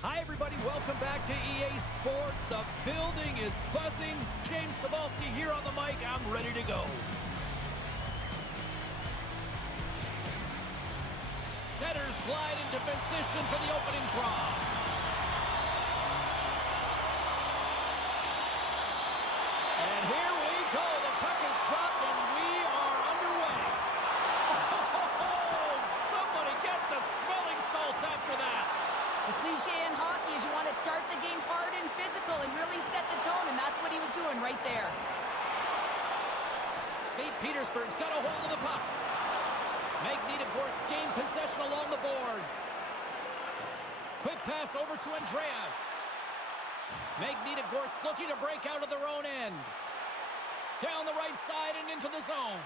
Hi, everybody. Welcome back to EA Sports. The building is buzzing. James Cebulski here on the mic. I'm ready to go. Setters glide into position for the opening draw. And here we go. The puck is dropped, and we are underway. Oh, somebody get the smelling salts after that. The cliche in hockey is you want to start the game hard and physical and really set the tone, and that's what he was doing right there. St. Petersburg's got a hold of the puck. Magnitogorsk gained possession along the boards. Quick pass over to Andreev. Magnitogorsk looking to break out of their own end. Down the right side and into the zone.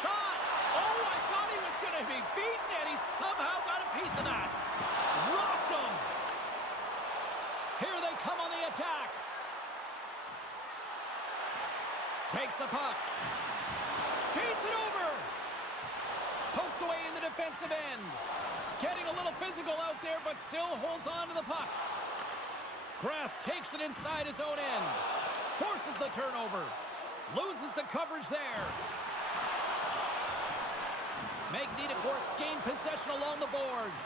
Shot! Oh, I thought he was going to be beaten, and he somehow got a piece of that. Rocked him! Here they come on the attack. Takes the puck. Feeds it over! Poked away in the defensive end. Getting a little physical out there, but still holds on to the puck. Grass takes it inside his own end. Forces the turnover. Loses the coverage there. Magnitogorsk gained possession along the boards.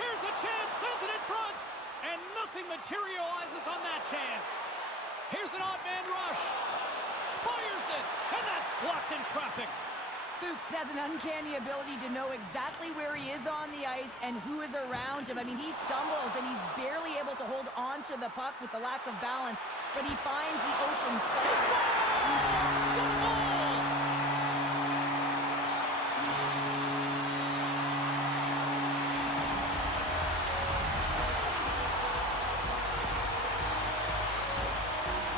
Here's a chance, sends it in front, and nothing materializes on that chance. Here's an odd man rush. Fires it, and that's blocked in traffic. Fuchs has an uncanny ability to know exactly where he is on the ice and who is around him. I mean, he stumbles, and he's barely able to hold on to the puck with the lack of balance, but he finds the open place.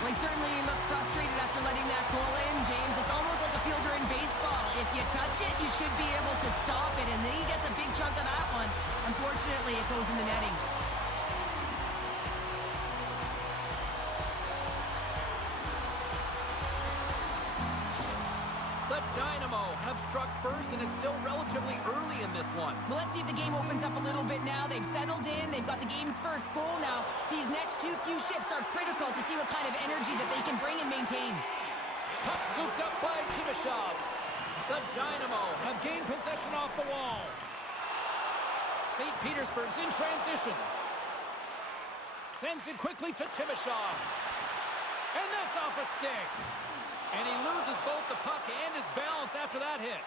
Well, he certainly looks frustrated after letting that goal in, James. It's almost like a fielder in baseball. If you touch it, you should be able to stop it, and then he gets a big chunk of that one. Unfortunately, it goes in the netting. The Dynamo have struck first, and it's still relatively early in this one. Well, let's see if the game opens up a little bit now. They've settled in. They've got the game's first goal now. These next few shifts are critical to see what kind of energy that they can bring and maintain. Puck scooped up by Timashov. The Dynamo have gained possession off the wall. St. Petersburg's in transition. Sends it quickly to Timashov. And that's off a stick. And he loses both the puck and his balance after that hit.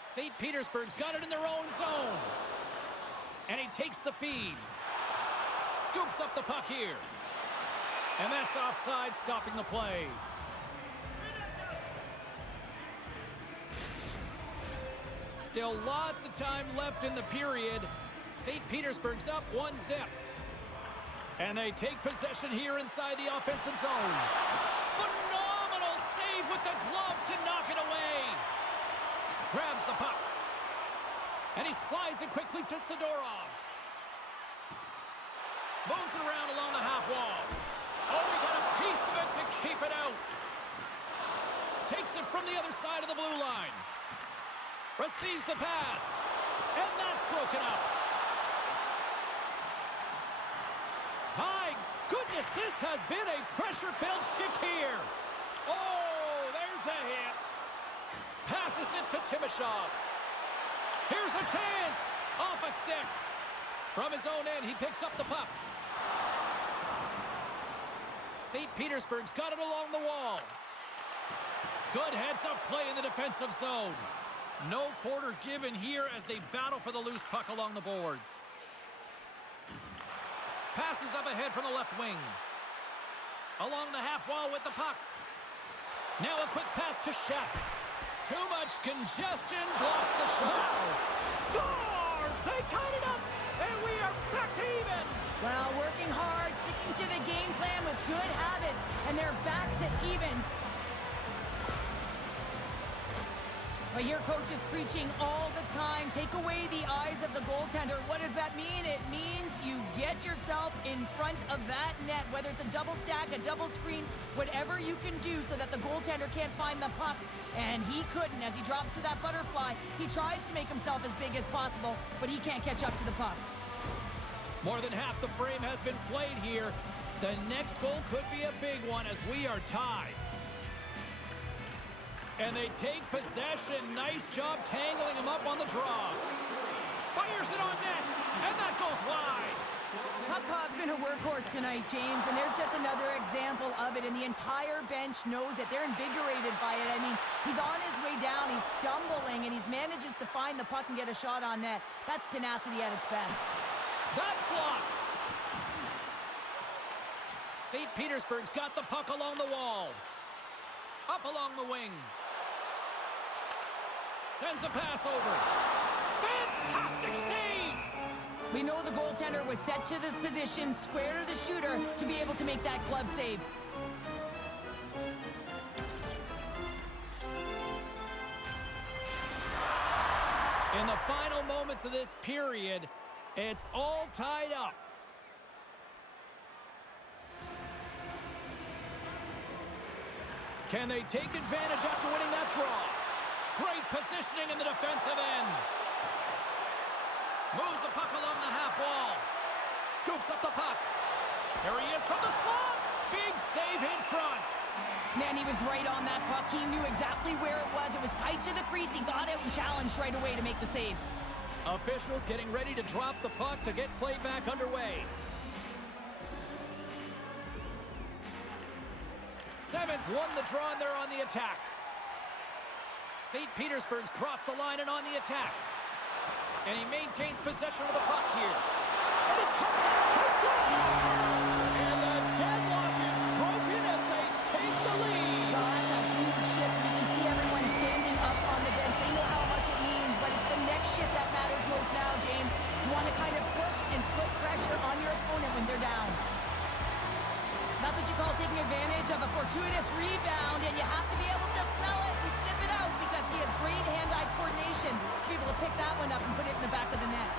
St. Petersburg's got it in their own zone. And he takes the feed. Scoops up the puck here. And that's offside, stopping the play. Still lots of time left in the period. St. Petersburg's up 1-0. And they take possession here inside the offensive zone. Phenomenal save with the glove to knock it away. Grabs the puck. And he slides it quickly to Sidorov. Moves it around along the half wall. Oh, he got a piece of it to keep it out. Takes it from the other side of the blue line. Receives the pass. And that's broken up. My goodness, this has been a pressure-filled shift here. Oh, there's a hit. Passes it to Timashov. Here's a chance. Off a stick. From his own end, he picks up the puck. St. Petersburg's got it along the wall. Good heads-up play in the defensive zone. No quarter given here as they battle for the loose puck along the boards. Passes up ahead from the left wing. Along the half wall with the puck. Now a quick pass to Chef. Too much congestion, blocks the shot. Scores! They tied it up, and we are back to even. Well, working hard, sticking to the game plan with good habits, and they're back to evens. But your coach is preaching all the time. Take away the eyes of the goaltender. What does that mean? It means you get yourself in front of that net, whether it's a double stack, a double screen, whatever you can do so that the goaltender can't find the puck. And he couldn't. As he drops to that butterfly, he tries to make himself as big as possible, but he can't catch up to the puck. More than half the frame has been played here. The next goal could be a big one as we are tied. And they take possession. Nice job tangling him up on the draw. Fires it on net, and that goes wide. Puckhov's been a workhorse tonight, James, and there's just another example of it, and the entire bench knows that they're invigorated by it. I mean, he's on his way down, he's stumbling, and he manages to find the puck and get a shot on net. That's tenacity at its best. That's blocked. St. Petersburg's got the puck along the wall. Up along the wing. Sends a pass over. Fantastic save! We know the goaltender was set to this position, square to the shooter, to be able to make that glove save. In the final moments of this period, it's all tied up. Can they take advantage after winning that draw? Great positioning in the defensive end. Moves the puck along the half wall. Scoops up the puck. Here he is from the slot. Big save in front. Man, he was right on that puck. He knew exactly where it was. It was tight to the crease. He got out and challenged right away to make the save. Officials getting ready to drop the puck to get play back underway. Simmons won the draw and they're on the attack. St. Petersburg's crossed the line and on the attack. And he maintains possession of the puck here. And it comes up. They score! And the deadlock is broken as they take the lead. Oh, that's a huge shift. We can see everyone standing up on the bench. They know how much it means, but it's the next shift that matters most now, James. You want to kind of push and put pressure on your opponent when they're down. That's what you call taking advantage of a fortuitous rebound, and you have to be able to smell it and sniff it out because he has great hand-eye coordination to be able to pick that one up and put it in the back of the net.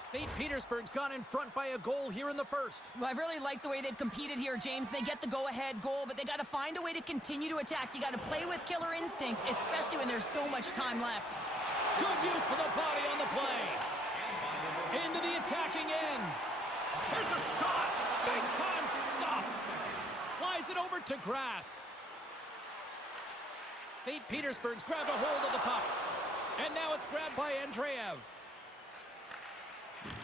St. Petersburg's gone in front by a goal here in the first. Well, I really like the way they've competed here, James. They get the go-ahead goal, but they got to find a way to continue to attack. You got to play with killer instinct, especially when there's so much time left. Good use of the body on the play. Into the attacking end. Here's a shot. Big time stop. Slides it over to Grass. St. Petersburg's grabbed a hold of the puck. And now it's grabbed by Andreev.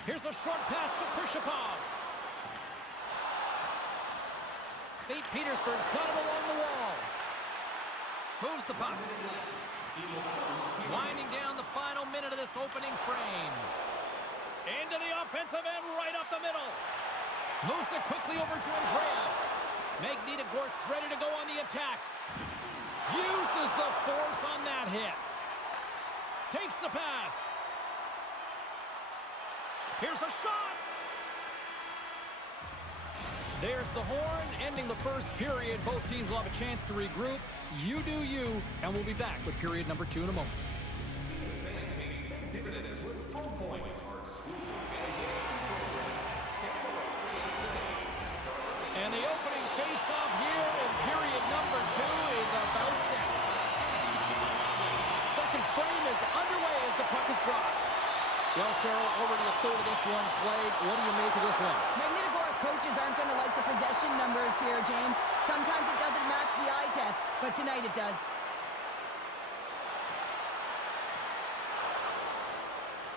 Here's a short pass to Prishapov. St. Petersburg's got it along the wall. Moves the puck. Winding down the final minute of this opening frame. Into the offensive end, right up the middle. Moves it quickly over to Andreev. Magnitogorsk's ready to go on the attack. Uses the force on that hit. Takes the pass. Here's a shot. There's the horn, ending the first period. Both teams will have a chance to regroup. You do you, and we'll be back with period number 2 in a moment. And the opening face-off here in period number 2 is about set. Second frame is underway as the puck is dropped. Well, Cheryl, already a third of this one played. What do you make of this one? Magnitogorsk coaches aren't going to like the possession numbers here, James. Sometimes it doesn't match the eye test, but tonight it does.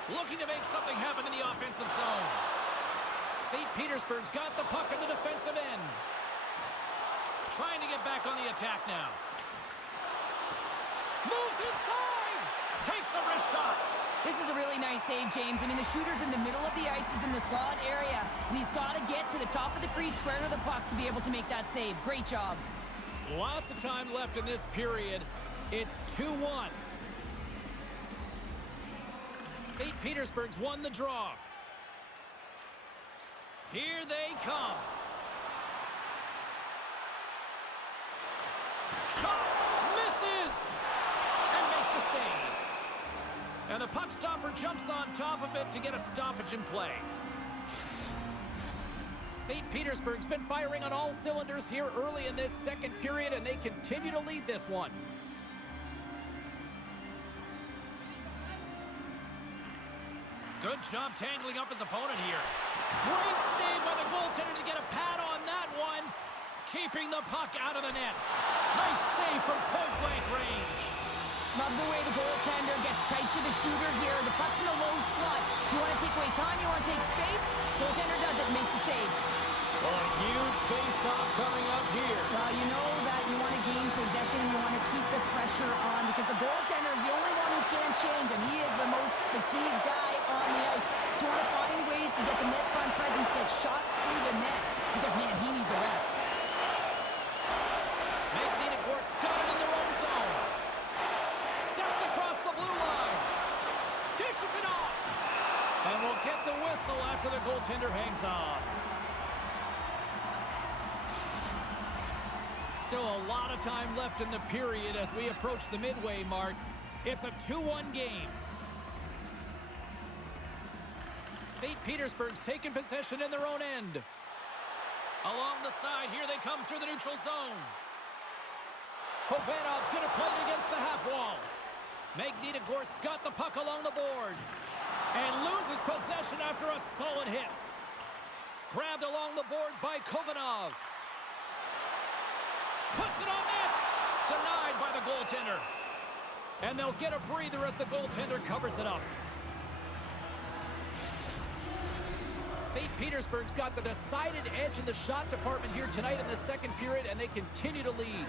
Looking to make something happen in the offensive zone. St. Petersburg's got the puck in the defensive end. Trying to get back on the attack now. Moves inside! Takes a wrist shot. This is a really nice save, James. I mean, the shooter's in the middle of the ice. He's in the slot area, and he's got to get to the top of the crease, square to the puck to be able to make that save. Great job. Lots of time left in this period. It's 2-1. St. Petersburg's won the draw. Here they come. Shot misses and makes the save. And the the puck stopper jumps on top of it to get a stoppage in play. St. Petersburg's been firing on all cylinders here early in this second period, and they continue to lead this one. Good job tangling up his opponent here. Great save by the goaltender to get a pad on that one. Keeping the puck out of the net. Nice save from point-blank range. Love the way the goaltender gets tight to the shooter here. The puck's in the low slot. You want to take away time, you want to take space. Goaltender does it, makes the save. Well, a huge face-off coming up here. Well, you know that you want to gain possession. You want to keep the pressure on because the goaltender is the only one who can't change, and he is the most fatigued guy on the ice. So you want to find ways to get some net front presence, get shots through the net because, man, he needs a rest. Magnitogorsk got it in their own zone. Steps across the blue line. Dishes it off. And we'll get the whistle after the goaltender hangs on. Still a lot of time left in the period as we approach the midway mark. It's a 2-1 game. St. Petersburg's taking possession in their own end. Along the side, here they come through the neutral zone. Kovanov's going to play it against the half wall. Magnitogorsk's got the puck along the boards. And loses possession after a solid hit. Grabbed along the boards by Kovanov. Puts it on net. Denied by the goaltender. And they'll get a breather as the goaltender covers it up. St. Petersburg's got the decided edge in the shot department here tonight in the second period, and they continue to lead.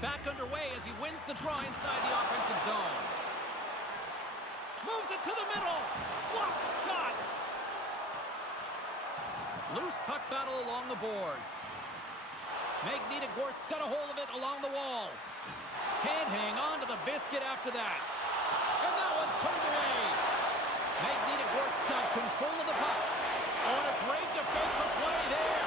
Back underway as he wins the draw inside the offensive zone. Moves it to the middle. Blocked shot. Loose puck battle along the boards. Magnitogorsk's got a hold of it along the wall. Can't hang on to the biscuit after that. And that one's turned away. Magnitogorsk's got control of the puck. Oh, and a great defensive play there.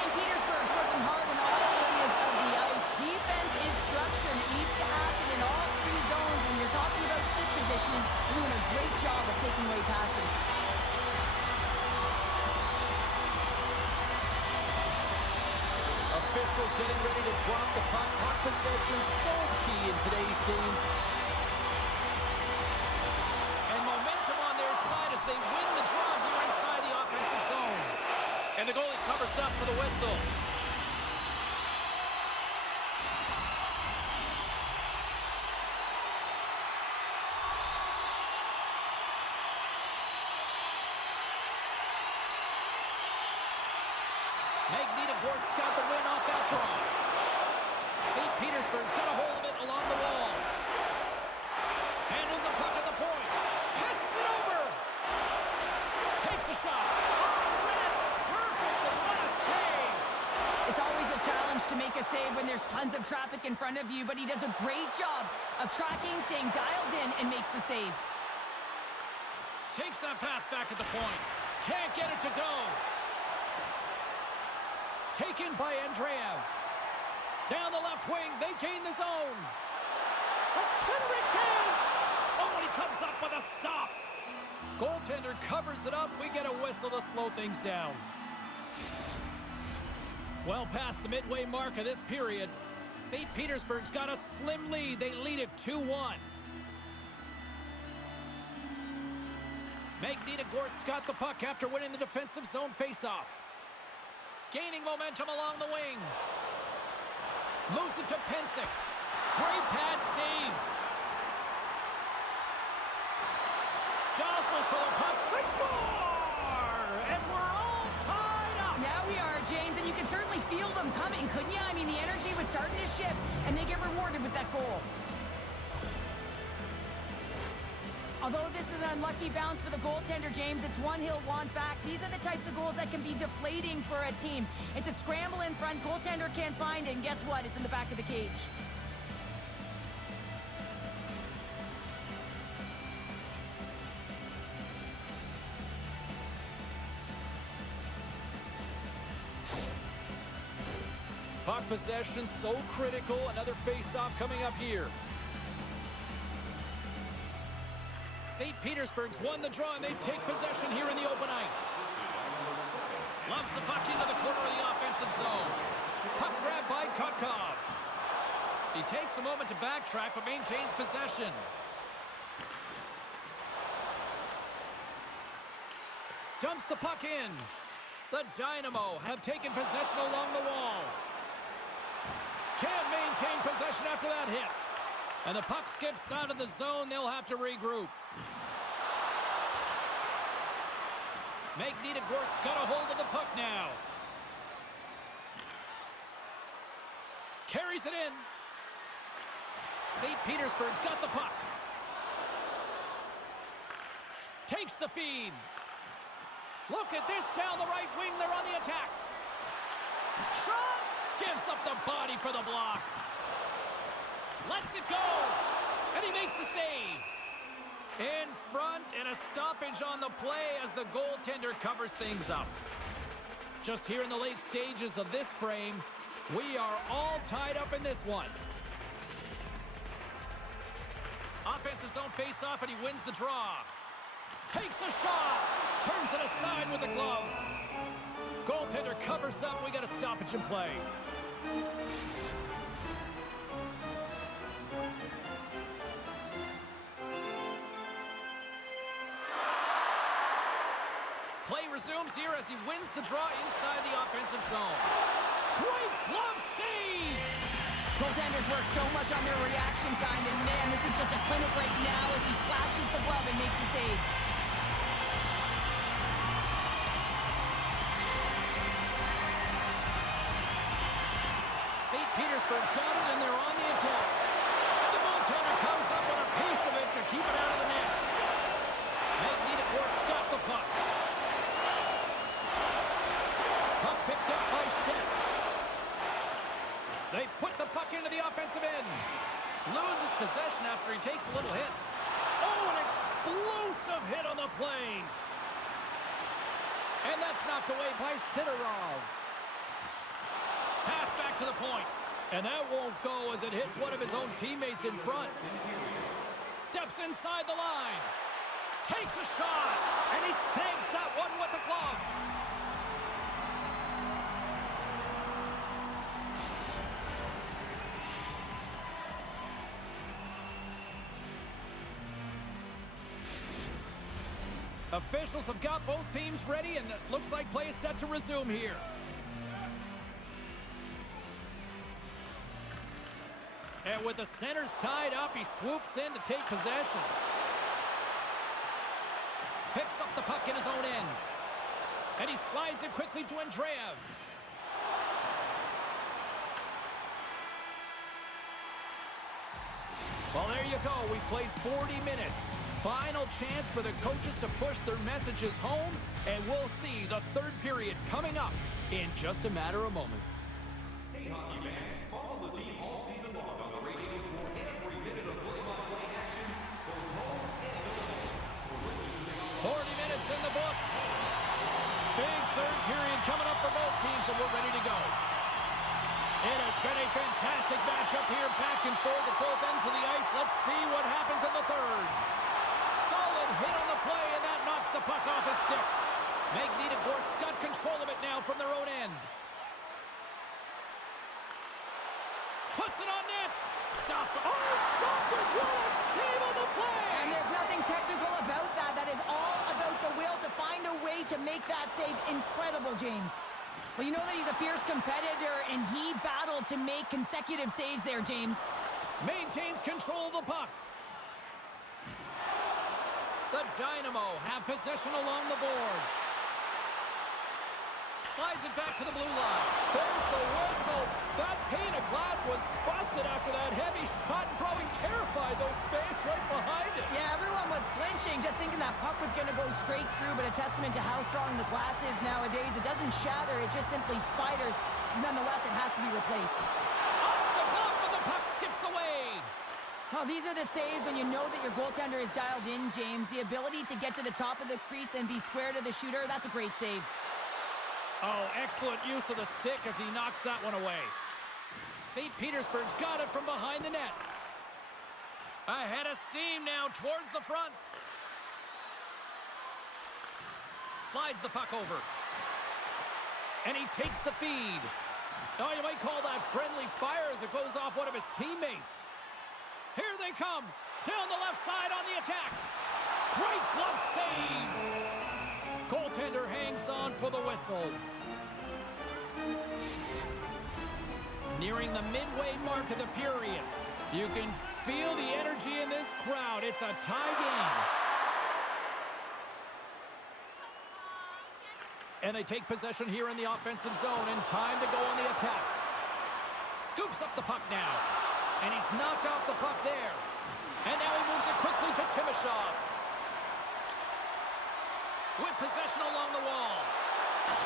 St. Petersburg's working hard in all areas of the ice. Defense is structure. It needs to happen in all three zones. When you're talking about stick positioning, they're doing a great job of taking away passes. Officials getting ready to drop the puck. Puck possession so key in today's game. And momentum on their side as they win the draw here inside the offensive zone. And the goalie covers up for the whistle. Magnitogorsk's got the win off that draw. St. Petersburg's got a hold of it along the wall. Handles the puck at the point. Passes it over. Takes a shot. Oh, win it. Perfect, but what a save. It's always a challenge to make a save when there's tons of traffic in front of you, but he does a great job of tracking, staying dialed in, and makes the save. Takes that pass back at the point. Can't get it to go. Taken by Andreev. Down the left wing, they gain the zone. A centering chance. Oh, and he comes up with a stop. Goaltender covers it up. We get a whistle to slow things down. Well past the midway mark of this period, St. Petersburg's got a slim lead. They lead it 2-1. Magnitogorsk's got the puck after winning the defensive zone faceoff. Gaining momentum along the wing. Moves it to Pensick. Great pad save. Jostles for the puck. They score! And we're all tied up. Yeah, we are, James, and you can certainly feel them coming, couldn't you? I mean, the energy was starting to shift, and they get rewarded with that goal. Although this is an unlucky bounce for the goaltender, James, it's one he'll want back. These are the types of goals that can be deflating for a team. It's a scramble in front, goaltender can't find it, and guess what? It's in the back of the cage. Puck possession so critical. Another face-off coming up here. St. Petersburg's won the draw, and they take possession here in the open ice. Loves the puck into the corner of the offensive zone. Puck grab by Kotkov. He takes a moment to backtrack, but maintains possession. Dumps the puck in. The Dynamo have taken possession along the wall. Can't maintain possession after that hit. And the puck skips out of the zone. They'll have to regroup. Magnitogorsk's got a hold of the puck now. Carries it in. St. Petersburg's got the puck. Takes the feed. Look at this down the right wing. They're on the attack. Shot! Gives up the body for the block. Lets it go. And he makes the save. In front, and a stoppage on the play as the goaltender covers things up. Just here in the late stages of this frame, we are all tied up in this one. Offensive zone face-off, and he wins the draw. Takes a shot. Turns it aside with the glove. Goaltender covers up. We got a stoppage in play. Play resumes here as he wins the draw inside the offensive zone. Great glove save! Goaltenders work so much on their reaction time, and man, this is just a clinic right now as he flashes the glove and makes the save. St. Petersburg's got it, and they're on the attack. And the goaltender comes up with a piece of it to keep it out of the net. Magnitogorsk got the puck. Puck picked up by Schiff. They put the puck into the offensive end. Loses possession after he takes a little hit. Oh, an explosive hit on the play. And that's knocked away by Sidorov. Pass back to the point. And that won't go as it hits one of his own teammates in front. Steps inside the line. Takes a shot. And he snags that one with the glove. Officials have got both teams ready, and it looks like play is set to resume here. And with the centers tied up, he swoops in to take possession. Picks up the puck in his own end. And he slides it quickly to Andreev. Well, there you go. We played 40 minutes. Final chance for the coaches to push their messages home, and we'll see the third period coming up in just a matter of moments. Hey, hockey fans, follow the team all season long on the radio for every minute of play-by-play action, both home and away. 40 minutes in the books. Big third period coming up for both teams, and we're ready to go. It has been a fantastic matchup here, back and forth at both ends of the ice. Let's see what happens in the third. Solid hit on the play, and that knocks the puck off his stick. Magnitogorsk's got control of it now from their own end. Puts it on net. Stop it. Oh, stopped it. What a save on the play. And there's nothing technical about that. That is all about the will to find a way to make that save incredible, James. Well, you know that he's a fierce competitor, and he battled to make consecutive saves there, James. Maintains control of the puck. The Dynamo have possession along the boards. Slides it back to the blue line. There's the whistle. That pane of glass was busted after that heavy shot and probably terrified those fans right behind it. Yeah, everyone was flinching, just thinking that puck was going to go straight through, but a testament to how strong the glass is nowadays. It doesn't shatter, it just simply spiders. Nonetheless, it has to be replaced. Off the glove, and the puck skips away. Oh, these are the saves when you know that your goaltender is dialed in, James. The ability to get to the top of the crease and be square to the shooter, that's a great save. Oh, excellent use of the stick as he knocks that one away. St. Petersburg's got it from behind the net. Ahead of steam now towards the front. Slides the puck over. And he takes the feed. Oh, you might call that friendly fire as it goes off one of his teammates. Here they come. Down the left side on the attack. Great glove save. Goaltender hangs on for the whistle. Nearing the midway mark of the period. You can feel the energy in this crowd. It's a tie game. And they take possession here in the offensive zone, and time to go on the attack. Scoops up the puck now. And he's knocked off the puck there. And now he moves it quickly to Timashov. With possession along the wall.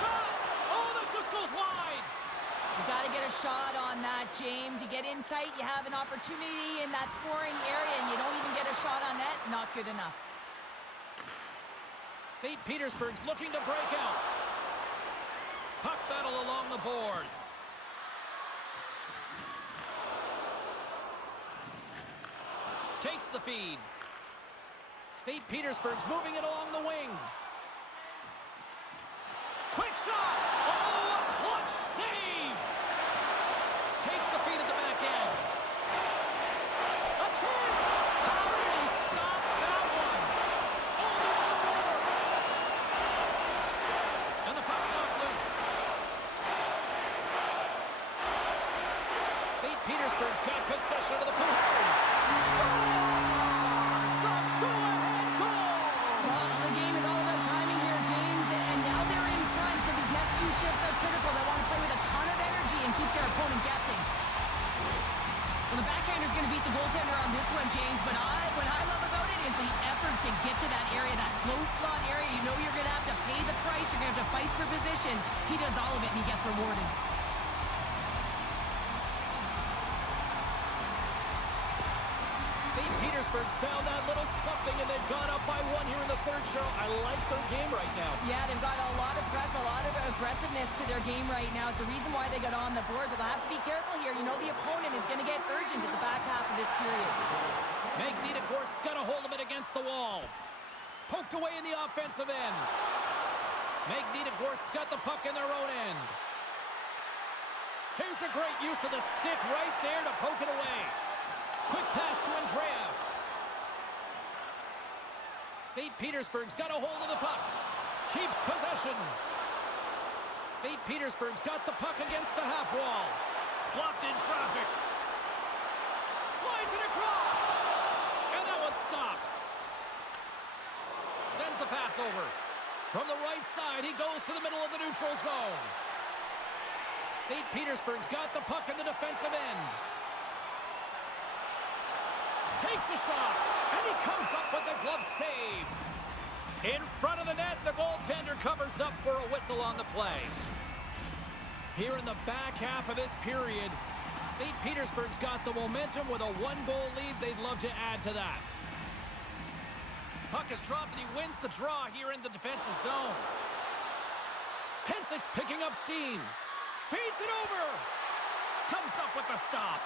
Shot! Oh, that just goes wide! You got to get a shot on that, James. You get in tight, you have an opportunity in that scoring area, and you don't even get a shot on net. Not good enough. St. Petersburg's looking to break out. Puck battle along the boards. Takes the feed. St. Petersburg's moving it along the wing. Quick shot! Oh, a clutch save! Takes the feed at the back end. A chance! How did he stop that one? Oh, there's one more! And the puck's knocked loose. St. Petersburg's got possession of the puck. Scores! The go-ahead goal! Well, the game is all about timing here, James, and now they're in front, so these next two shifts are critical. They want to play with a ton of energy and keep their opponent guessing. Well, the backhander's going to beat the goaltender on this one, James, but what I love about it is the effort to get to that area, that close slot area. You know you're going to have to pay the price. You're going to have to fight for position. He does all of it, and he gets rewarded. St. Petersburg's found that little something, and they've gone up by one here in the third, Cheryl. I like their game right now. Yeah, they've got a lot of press, a lot of aggressiveness to their game right now. It's a reason why they got on the board, but they'll have to be careful here. You know the opponent is going to get urgent at the back half of this period. Magnitogorsk's got a hold of it against the wall. Poked away in the offensive end. Magnitogorsk's got the puck in their own end. Here's a great use of the stick right there to poke it away. Quick pass to Andreev. St. Petersburg's got a hold of the puck. Keeps possession. St. Petersburg's got the puck against the half wall. Blocked in traffic. Slides it across. And that one's stopped. Sends the pass over. From the right side, he goes to the middle of the neutral zone. St. Petersburg's got the puck in the defensive end. Takes a shot, and he comes up with the glove save. In front of the net, the goaltender covers up for a whistle on the play. Here in the back half of this period, St. Petersburg's got the momentum with a one-goal lead. They'd love to add to that. Puck is dropped, and he wins the draw here in the defensive zone. Pensic's picking up steam. Feeds it over. Comes up with the stop.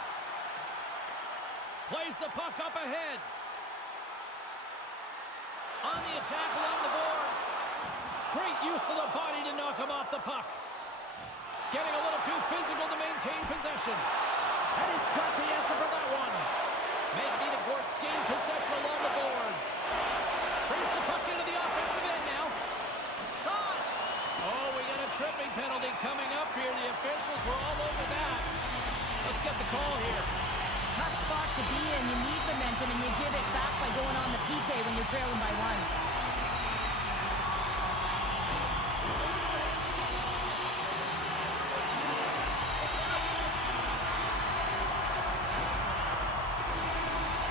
Plays the puck up ahead. On the attack along the boards. Great use of the body to knock him off the puck. Getting a little too physical to maintain possession. And he's got the answer for that one. Magnitogorsk gained possession along the boards. Brings the puck into the offensive end now. Shot! Oh, we got a tripping penalty coming up here. The officials were all over that. Let's get the call here. Tough spot to be in. You need momentum, and you give it back by going on the PK when you're trailing by one.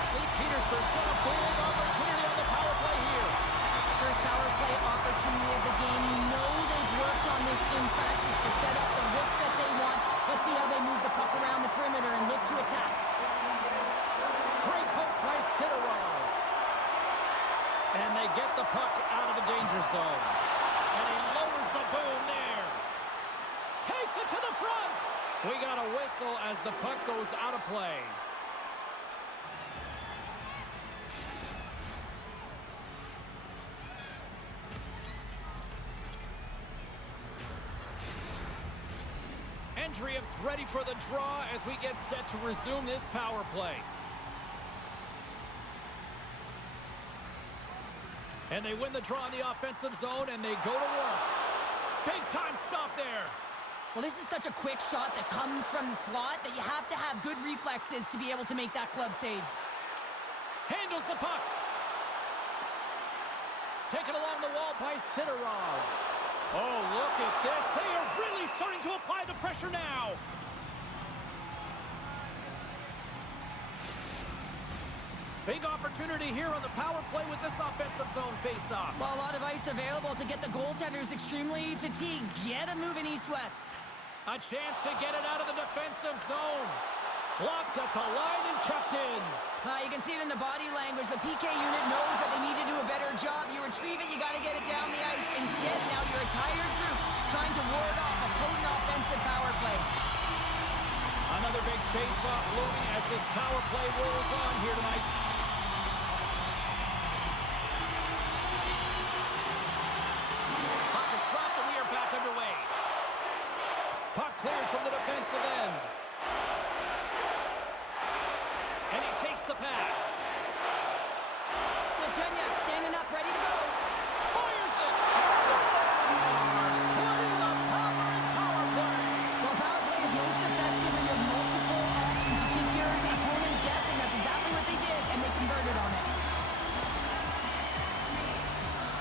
St. Petersburg's got a big opportunity on the power play here. First power play opportunity of the game. You know they've worked on this in practice to set up the look that they want. Let's see how they move the puck around the perimeter and look to attack. Great poke by Sidorov. And they get the puck out of the danger zone. And he lowers the boom there. Takes it to the front. We got a whistle as the puck goes out of play. Andreev's ready for the draw as we get set to resume this power play. And they win the draw in the offensive zone, and they go to work. Big time stop there. Well, this is such a quick shot that comes from the slot that you have to have good reflexes to be able to make that glove save. Handles the puck. Taken along the wall by Sidorov. Oh, look at this. They are really starting to apply the pressure now. Big opportunity here on the power play with this offensive zone faceoff. Well, a lot of ice available to get the goaltenders extremely fatigued. Get a move in east-west. A chance to get it out of the defensive zone. Blocked at the line and kept in. You can see it in the body language. The PK unit knows that they need to do a better job. You retrieve it, you got to get it down the ice. Instead, now you're a tired group trying to ward off a potent offensive power play. Another big face-off looming as this power play rolls on here tonight. Puck is dropped and we are back underway. Puck cleared from the defensive end. And he takes the pass. Magnitka standing up, ready to go. Fires it! Scores! Putting the power in power play. Well, power play is most effective when you have multiple options. You keep your opponent guessing. That's exactly what they did, and they converted on it.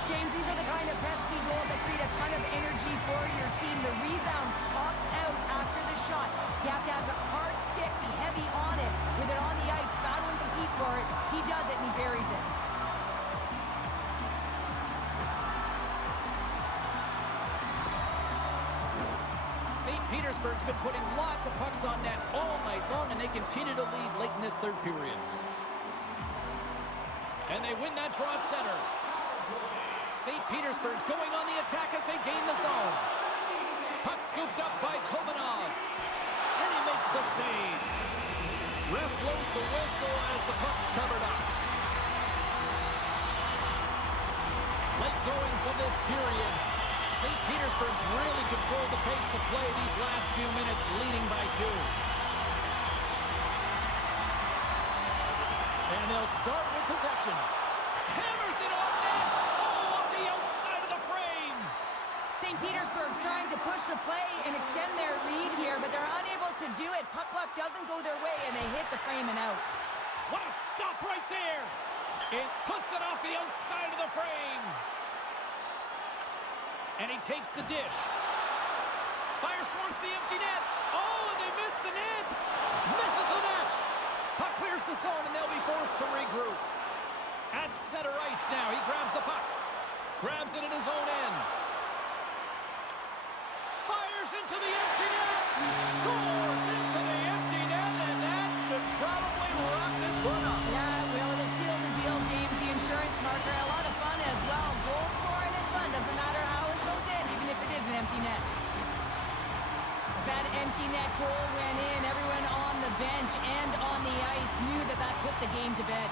James, these are the kind of pesky goals that create a ton of energy for your team. The rebound pops out after the shot. You have to have the hard stick, be heavy on it, with it on the ice, battle and compete for it. He does it, and he buries it. St. Petersburg's been putting lots of pucks on net all night long, and they continue to lead late in this third period. And they win that draw at center. St. Petersburg's going on the attack as they gain the zone. Puck scooped up by Kovanov. And he makes the save. Ref blows the whistle as the puck's covered up. Late goings of this period. St. Petersburg's really controlled the pace of play these last few minutes, leading by 2. And they'll start with possession. Hammers it on net. Oh, off the outside of the frame. St. Petersburg's trying to push the play and extend their lead here, but they're unable to do it. Puck luck doesn't go their way, and they hit the frame and out. What a stop right there. It puts it off the outside of the frame. And he takes the dish. Fires towards the empty net. Oh, and they miss the net. Misses the net. Puck clears the zone, and they'll be forced to regroup. At center ice now, he grabs the puck. Grabs it in his own end. Fires into the empty net. Scores into the empty net, and that should probably wrap this one up. Yeah, well, it'll seal the deal, James. The insurance marker, a lot of fun as well. Goal scoring is fun. Doesn't matter how it goes in, even if it is an empty net. As that empty net goal went in, everyone on the bench and on the ice knew that that put the game to bed.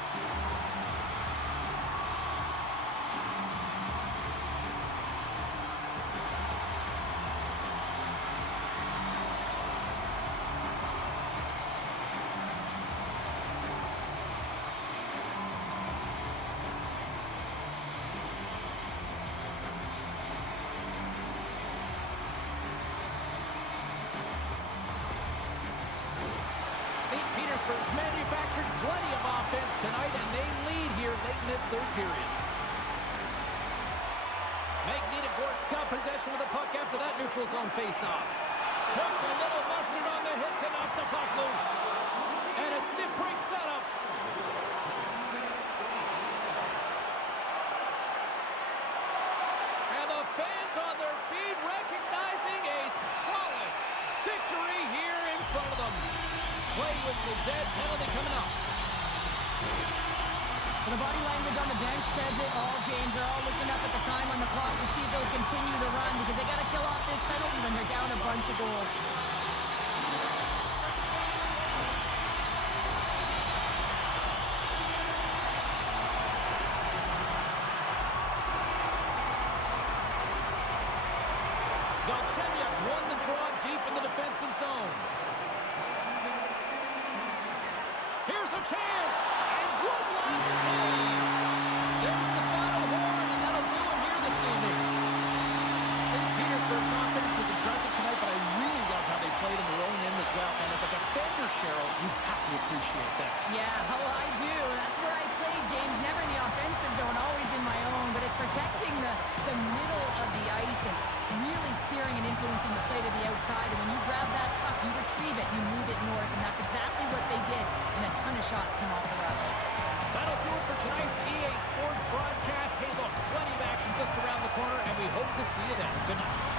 Petersburg's manufactured plenty of offense tonight, and they lead here late in this third period. Magnitogorsk got possession of the puck after that neutral zone faceoff. Puts a little mustard on the hit to knock the puck loose. And a stiff break setup. And the fans on their feet recognizing a solid victory here in front of them. Play whistle dead, penalty coming up. The body language on the bench says it all, James. They're all looking up at the time on the clock to see if they'll continue to run because they got to kill off this penalty when they're down a bunch of goals. Galchenyuk's won the draw deep in the defensive zone. Here's a chance. And Woodless save. There's the final horn, and that'll do it here this evening. St. Petersburg's offense was impressive tonight, but I really loved how they played in their own end as well. And as a defender, Cheryl, you have to appreciate that. Yeah, oh, I do. That's where I played, James. Never in the offensive zone, always in my own. But it's protecting the middle of the ice and really steering and influencing the play to the outside. And when you grab that puck, you retrieve it, you move it north. And that's exactly what they did. And a ton of shots come off the rush. That'll do it for tonight's EA Sports broadcast. Hey, look, plenty of action just around the corner, and we hope to see you then. Good night.